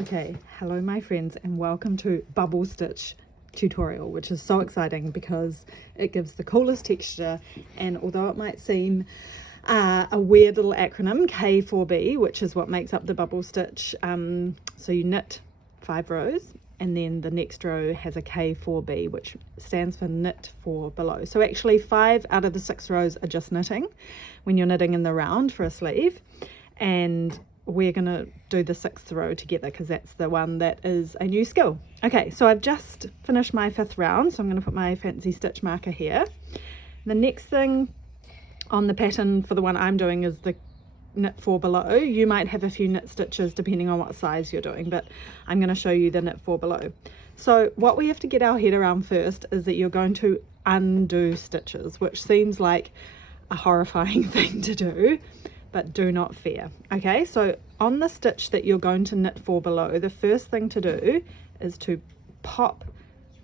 Okay, hello my friends and welcome to Bubble Stitch tutorial, which is so exciting because it gives the coolest texture, and although it might seem a weird little acronym, K4B, which is what makes up the bubble stitch, so you knit 5 rows and then the next row has a K4B, which stands for knit 4 below. So actually 5 out of the 6 rows are just knitting when you're knitting in the round for a sleeve, and we're going to do the 6th row together because that's the one that is a new skill. Okay, so I've just finished my 5th round, so I'm going to put my fancy stitch marker here. The next thing on the pattern for the one I'm doing is the knit 4 below. You might have a few knit stitches depending on what size you're doing, but I'm going to show you the knit 4 below. So what we have to get our head around first is that you're going to undo stitches, which seems like a horrifying thing to do, but do not fear. Okay, so on the stitch that you're going to knit 4 below, the first thing to do is to pop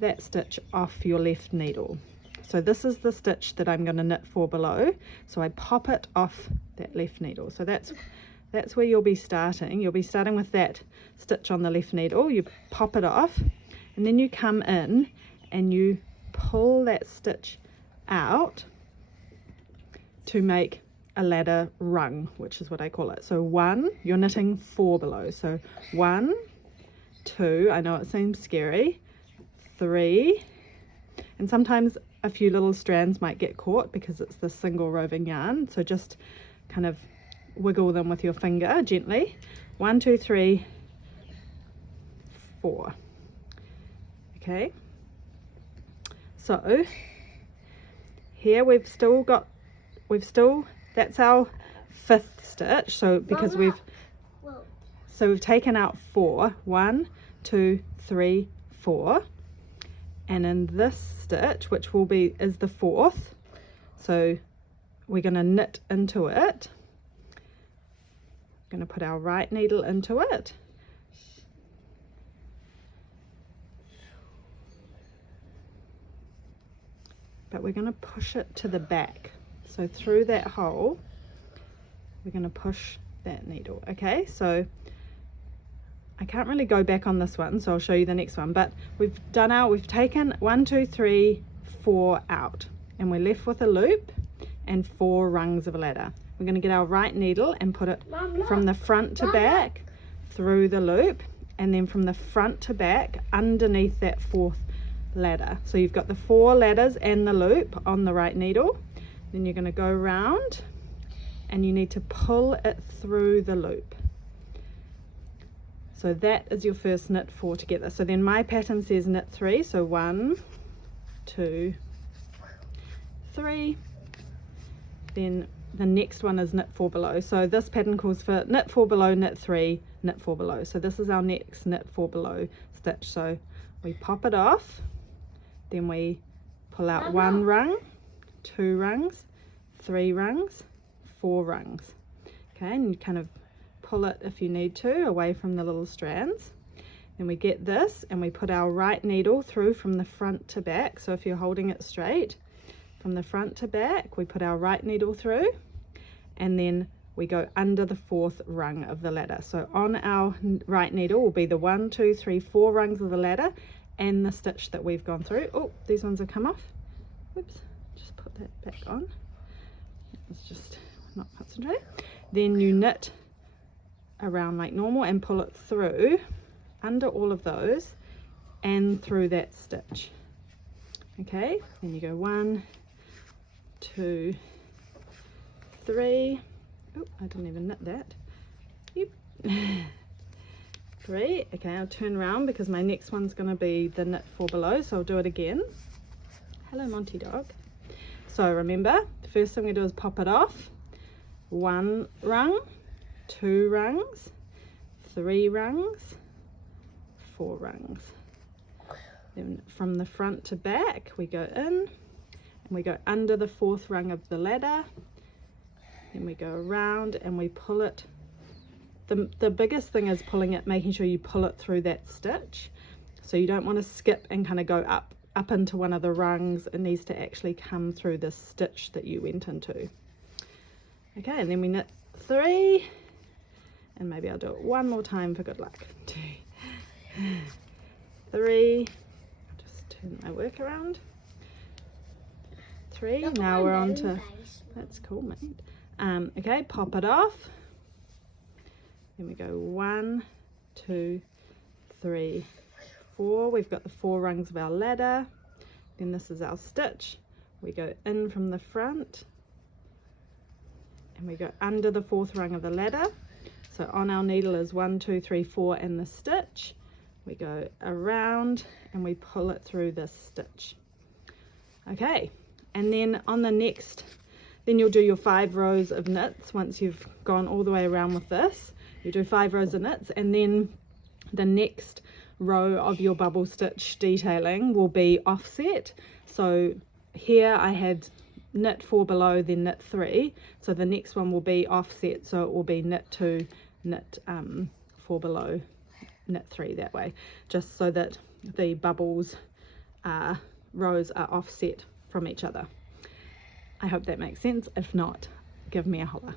that stitch off your left needle. So this is the stitch that I'm going to knit 4 below, so I pop it off that left needle. So that's where you'll be starting. You'll be starting with that stitch on the left needle. You pop it off and then you come in and you pull that stitch out to make a ladder rung, which is what I call it. So 1, you're knitting 4 below, so 1, 2, I know it seems scary, 3, and sometimes a few little strands might get caught because it's the single roving yarn, so just kind of wiggle them with your finger gently. 1, 2, 3, 4. Okay, so here that's our 5th stitch, so because we've taken out 4, 1, 2, 3, 4, and in this stitch, which is the 4th, so we're going to knit into it. Going to put our right needle into it, but we're going to push it to the back. So through that hole, we're going to push that needle. Okay, so I can't really go back on this one, so I'll show you the next one. But we've taken 1, 2, 3, 4 out, and we're left with a loop and 4 rungs of a ladder. We're going to get our right needle and put it from the front to back through the loop, and then from the front to back underneath that 4th ladder. So you've got the 4 ladders and the loop on the right needle. Then you're going to go around and you need to pull it through the loop. So that is your first knit 4 together. So then my pattern says knit 3, so 1, 2, 3. Then the next one is knit 4 below. So this pattern calls for knit 4 below, knit 3, knit 4 below. So this is our next knit 4 below stitch. So we pop it off, then we pull out 1 rung, 2 rungs, 3 rungs, 4 rungs. Okay, and you kind of pull it if you need to away from the little strands. Then we get this and we put our right needle through from the front to back. So if you're holding it straight from the front to back, we put our right needle through, and then we go under the 4th rung of the ladder. So on our right needle will be the 1, 2, 3, 4 rungs of the ladder and the stitch that we've gone through. Oh, these ones have come off. Whoops, just put that back on. It's just not concentrating. Then you knit around like normal and pull it through under all of those and through that stitch. Okay, then you go 1, 2, 3. Oh, I didn't even knit that. Yep. 3. Okay, I'll turn around because my next one's going to be the knit 4 below, so I'll do it again. Hello Monty dog. So remember, the first thing we do is pop it off. 1 rung, 2 rungs, 3 rungs, 4 rungs. Then from the front to back we go in and we go under the 4th rung of the ladder. Then we go around and we pull it. The biggest thing is pulling it, making sure you pull it through that stitch. So you don't want to skip and kind of go up into one of the rungs. It needs to actually come through the stitch that you went into. Okay, and then we knit 3, and maybe I'll do it one more time for good luck. 2, 3, just turn my work around. 3, now we're on to, that's cool, mate. Okay, pop it off. Then we go 1, 2, 3, 4. We've got the 4 rungs of our ladder. Then this is our stitch. We go in from the front and we go under the 4th rung of the ladder. So on our needle is 1, 2, 3, 4 and the stitch. We go around and we pull it through this stitch. Okay, and then on the next, then you'll do your 5 rows of knits. Once you've gone all the way around with this, you do 5 rows of knits, and then the next row of your bubble stitch detailing will be offset. So here I had knit 4 below, then knit 3, so the next one will be offset, so it will be knit 2, knit 4 below, knit 3, that way, just so that the bubbles rows are offset from each other. I hope that makes sense. If not, give me a holler.